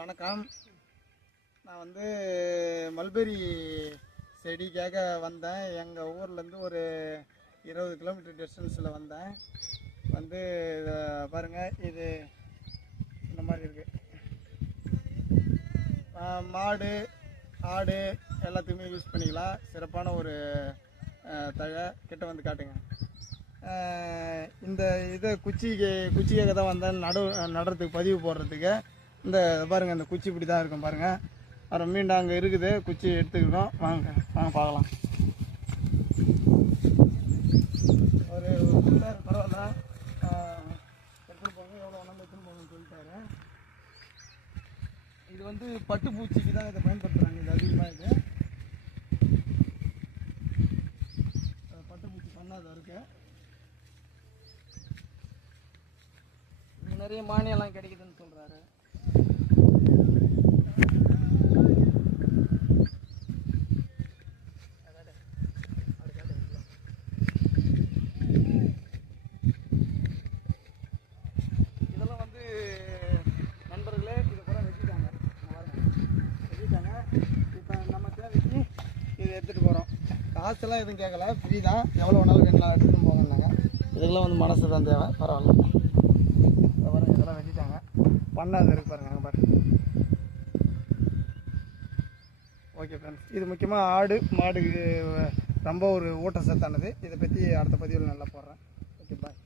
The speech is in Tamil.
வணக்கம். நான் வந்து மல்பெரி செடிக்காக வந்தேன். எங்கள் ஊர்லேருந்து ஒரு 20 கிலோமீட்டர் டிஸ்டன்ஸில் வந்தேன். வந்து பாருங்கள், இது இந்த மாதிரி இருக்குது. மாடு ஆடு எல்லாத்துக்குமே யூஸ் பண்ணிக்கலாம். சிறப்பான ஒரு தழை. கிட்ட வந்து காட்டுங்க. இந்த இதை குச்சிக்காக தான் வந்தேன், நடுறதுக்கு பதிவு போடுறதுக்கு. இந்த பாருங்கள், இந்த குச்சி இப்படி தான் இருக்கும் பாருங்கள். அப்புறம் மீண்டும் அங்கே இருக்குது, குச்சி எடுத்துக்கிட்டோம். வாங்க பார்க்கலாம். ஒரு பரவாயில்ல, எடுத்துகிட்டு போங்க, எவ்வளோ ஒன்றாலும் எடுத்துன்னு போகணும்னு சொல்லிட்டாரு. இது வந்து பட்டுப்பூச்சிக்கு தான் இதை பயன்படுத்துகிறாங்க. இது அதிகமாக இது பட்டுப்பூச்சி பண்ணாத இருக்குது. நிறைய மானியெல்லாம் கிடைக்குதுன்னு சொல்கிறாரு. இதெல்லாம் வந்து நண்பர்களே, இது கூட வெட்டிட்டாங்க. இப்போ நம்ம தேவைக்கு இது எடுத்துகிட்டு போகிறோம். காசெல்லாம் எதுவும் கேட்கல, ஃப்ரீ தான். எவ்வளோ வேணாலும் 2 நாள் எடுத்துகிட்டு போங்கன்னாங்க. இதுக்கெல்லாம் வந்து மனசு தான் தேவை. பரவாயில்ல. பாருங்க, இதெல்லாம் வெட்டிட்டாங்க. பண்ணாது இருக்கு பாருங்க, அங்கே பாருங்க. ஓகே ஃப்ரெண்ட்ஸ், இது முக்கியமாக ஆடு மாடு ரொம்ப ஒரு ஊட்டச்சத்தானது. இதை பற்றி அடுத்த பதிவில் நல்லா போடுறேன். ஓகே, பாய்.